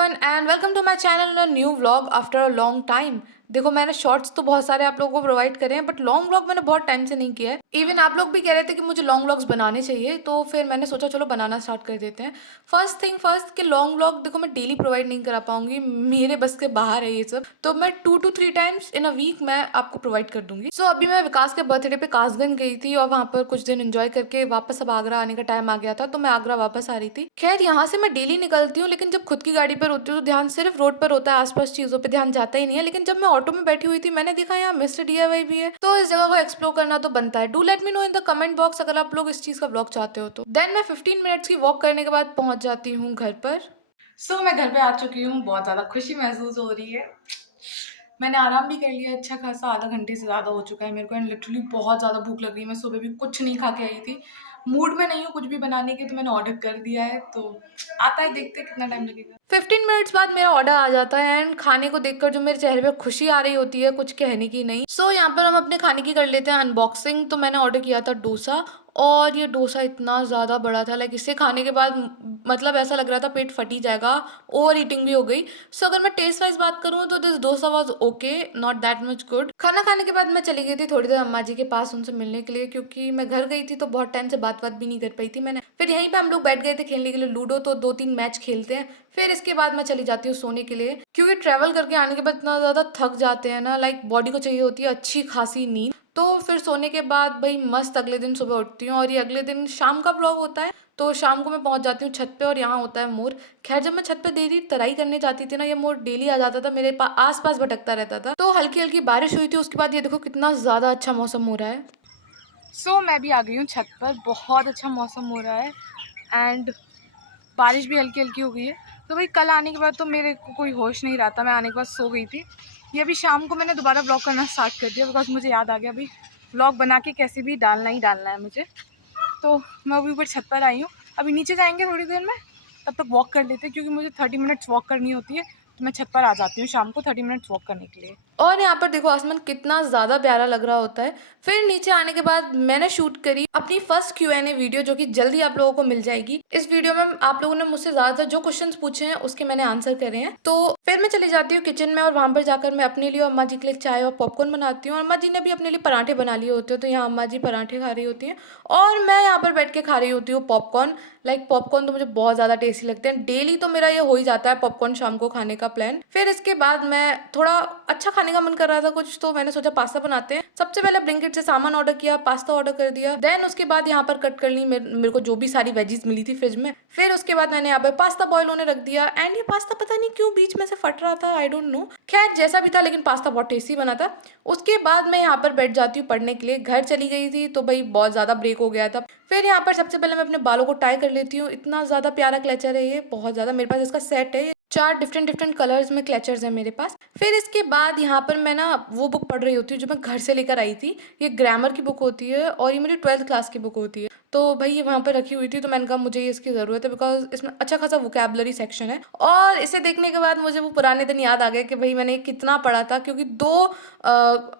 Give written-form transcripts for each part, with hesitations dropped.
Everyone and welcome to my channel a new vlog after a long time. देखो, मैंने shorts तो बहुत सारे आप लोगों को प्रोवाइड करे हैं, बट लॉन्ग व्लॉग मैंने बहुत टाइम से नहीं किया है। इवन आप लोग भी कह रहे थे कि मुझे लॉन्ग व्लॉग्स बनाने चाहिए, तो फिर मैंने सोचा चलो बनाना स्टार्ट कर देते हैं। फर्स्ट थिंग फर्स्ट कि लॉन्ग व्लॉग देखो मैं डेली प्रोवाइड नहीं करा पाऊंगी, मेरे बस के बाहर है ये सब। तो मैं 2 to 3 times in a week मैं आपको प्रोवाइड कर दूंगी। सो अभी मैं विकास के बर्थडे पे कासगंज गई थी और वहाँ पर कुछ दिन एंजॉय करके वापस अब आगरा आने का टाइम आ गया था, तो मैं आगरा वापस आ रही थी। खैर, यहाँ से मैं डेली निकलती हूँ, लेकिन जब खुद की गाड़ी पर होती हूँ तो ध्यान सिर्फ रोड पर होता है, आसपास चीजों पे ध्यान जाता ही नहीं है। लेकिन जब मैं ऑटो में बैठी हुई थी, मैंने देखा यहाँ मिस्टर डीआईवाई भी है, तो इस जगह को एक्सप्लोर करना तो बनता है। Do let me know in the comment box अगर आप लोग इस चीज का ब्लॉग चाहते हो तो। देन मैं 15 मिनट्स की वॉक करने के बाद पहुंच जाती हूँ घर पर। मैं घर पे आ चुकी हूँ, बहुत ज्यादा खुशी महसूस हो रही है। मैंने आराम भी कर लिया अच्छा खासा, आधा घंटे से ज़्यादा हो चुका है मेरे को, एंड लिटरली बहुत ज़्यादा भूख लग रही है। मैं सुबह भी कुछ नहीं खा के आई थी, मूड में नहीं हूँ कुछ भी बनाने की, तो मैंने ऑर्डर कर दिया है। तो आता है, देखते हैं कितना टाइम लगेगा। 15 मिनट्स बाद मेरा ऑर्डर आ जाता है, एंड खाने को देखकर जो मेरे चेहरे पे खुशी आ रही होती है कुछ कहने की नहीं। यहाँ पर हम अपने खाने की कर लेते हैं अनबॉक्सिंग। तो मैंने ऑर्डर किया था डोसा, और ये डोसा इतना ज़्यादा बड़ा था, लाइक इसे खाने के बाद मतलब ऐसा लग रहा था पेट फट ही जाएगा, ओवर ईटिंग भी हो गई। अगर मैं टेस्ट वाइज बात करूँ तो this dosa was okay, not that much good. खाना खाने के बाद मैं चली गई थी थोड़ी देर अम्मा जी के पास उनसे मिलने के लिए, क्योंकि मैं घर गई थी तो बहुत टाइम से बात भी नहीं कर पाई थी मैंने। फिर यहीं पे हम लोग बैठ गए थे खेलने के लिए लूडो, तो 2-3 मैच खेलते हैं। फिर इसके बाद मैं चली जाती हूँ सोने के लिए, क्योंकि ट्रैवल करके आने के बाद इतना ज़्यादा थक जाते हैं ना, लाइक बॉडी को चाहिए होती है अच्छी खासी नींद। तो फिर सोने के बाद भाई मस्त अगले दिन सुबह उठती हूँ, और ये अगले दिन शाम का व्लॉग होता है। तो शाम को मैं पहुंच जाती हूँ छत पे, और यहाँ होता है मोर। खैर, जब मैं छत पे डेली तराई करने जाती थी ना, ये मोर डेली आ जाता था मेरे पास, आस पास भटकता रहता था। तो हल्की हल्की बारिश हुई थी, उसके बाद ये देखो कितना ज्यादा अच्छा मौसम हो रहा है। मैं भी आ गई हूँ छत पर, बहुत अच्छा मौसम हो रहा है, एंड बारिश भी हल्की हल्की हो गई है। तो भाई कल आने के बाद तो मेरे को कोई होश नहीं रहा था, मैं आने के बाद सो गई थी। ये अभी शाम को मैंने दोबारा व्लॉग करना स्टार्ट कर दिया, बिकॉज मुझे याद आ गया अभी व्लॉग बना के कैसे भी डालना ही डालना है मुझे। तो मैं अभी ऊपर छत पर आई हूँ, अभी नीचे जाएंगे थोड़ी देर में, तब तक वॉक कर लेते हैं, क्योंकि मुझे 30 मिनट्स वॉक करनी होती है। तो मैं छत पर आ जाती हूँ शाम को 30 मिनट्स वॉक करने के लिए। और यहाँ पर देखो आसमान कितना ज़्यादा प्यारा लग रहा होता है। फिर नीचे आने के बाद मैंने शूट करी अपनी फर्स्ट Q&A वीडियो, जो कि जल्दी आप लोगों को मिल जाएगी। इस वीडियो में आप लोगों ने मुझसे ज़्यादातर जो क्वेश्चंस पूछे हैं उसके मैंने आंसर करे हैं। तो फिर मैं चली जाती हूँ किचन में, और वहाँ पर जाकर मैं अपने लिए और अम्मा जी के लिए चाय और पॉपकॉर्न बनाती हूँ। और अम्मा जी ने भी अपने लिए पराठे बना लिए होते हैं, तो यहाँ अम्मा जी पराठे खा रही होती हैं, और मैं यहाँ पर बैठ के खा रही होती हूँ पॉपकॉर्न। लाइक पॉपकॉर्न तो मुझे बहुत ज़्यादा टेस्टी लगते हैं, डेली तो मेरा ये हो ही जाता है पॉपकॉर्न शाम को खाने का प्लान। फिर इसके बाद मैं थोड़ा अच्छा खाने का मन कर रहा था कुछ, तो मैंने सोचा पास्ता बनाते हैं। सबसे पहले ब्लिंकिट से सामान ऑर्डर किया, पास्ता ऑर्डर कर दिया। देन उसके बाद यहाँ पर कट कर ली मेरे को जो भी सारी वेजीज मिली थी फ्रिज में। फिर उसके बाद मैंने यहाँ पर पास्ता बॉईल होने रख दिया, एंड ये पास्ता पता नहीं क्यों बीच में से फट रहा था, आई डोंट नो। खैर जैसा भी था, लेकिन पास्ता बहुत टेस्टी बना था। उसके बाद मैं यहाँ पर बैठ जाती हूँ पढ़ने के लिए। घर चली गई थी तो भाई बहुत ज़्यादा ब्रेक हो गया था। फिर यहाँ पर सबसे पहले मैं अपने बालों को टाई कर लेती हूँ। इतना ज़्यादा प्यारा क्लेचर है ये, बहुत ज़्यादा। मेरे पास इसका सेट है, 4 डिफरेंट डिफरेंट कलर्स में क्लेचर्स है मेरे पास। फिर इसके बाद यहाँ पर मैं ना वो बुक पढ़ रही होती हूँ जो मैं घर से लेकर आई थी। ये ग्रामर की बुक होती है, और ये मेरी 12th क्लास की बुक होती है। तो भाई ये वहाँ पर रखी हुई थी, तो मैंने कहा मुझे इसकी ज़रूरत है, बिकॉज इसमें अच्छा खासा वोकैबलरी सेक्शन है। और इसे देखने के बाद मुझे वो पुराने दिन याद आ गए कि भाई मैंने कितना पढ़ा था, क्योंकि 2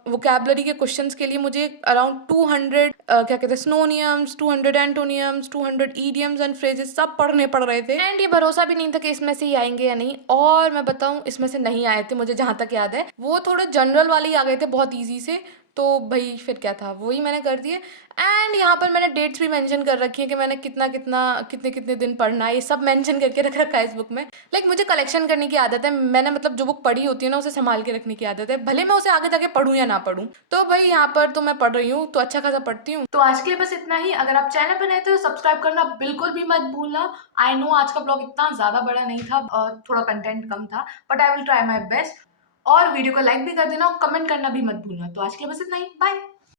वोकैबलरी के क्वेश्चंस के लिए मुझे अराउंड 200 क्या कहते हैं स्नोनियम्स, 200 एंटोनियम्स, 200 ईडियम्स एंड फ्रेजेस सब पढ़ने पड़ रहे थे। एंड ये भरोसा भी नहीं था कि इसमें से ही आएंगे या नहीं, और मैं बताऊं इसमें से नहीं आए थे, मुझे जहां तक याद है। वो थोड़े जनरल वाले ही आ गए थे बहुत ईजी से। तो भाई फिर क्या था, वही मैंने कर दिए। एंड यहाँ पर मैंने डेट्स भी मेंशन कर रखी है कि मैंने कितना कितना कितने कितने दिन पढ़ना है, ये सब मेंशन करके रख रखा है इस बुक में। लाइक मुझे कलेक्शन करने की आदत है, मैंने मतलब जो बुक पढ़ी होती है ना उसे संभाल के रखने की आदत है, भले मैं उसे आगे जाके पढ़ूँ या ना पढ़ूँ। तो भाई यहाँ पर तो मैं पढ़ रही हूँ, तो अच्छा खासा पढ़ती हूँ। तो आज के लिए बस इतना ही। अगर आप चैनल पर नए थे तो सब्सक्राइब करना बिल्कुल भी मत भूलना। आई नो आज का ब्लॉग इतना ज्यादा बड़ा नहीं था, थोड़ा कंटेंट कम था, but I will try my best. और वीडियो को लाइक भी कर देना, और कमेंट करना भी मत भूलना। तो आज के लिए बस इतना ही, बाय।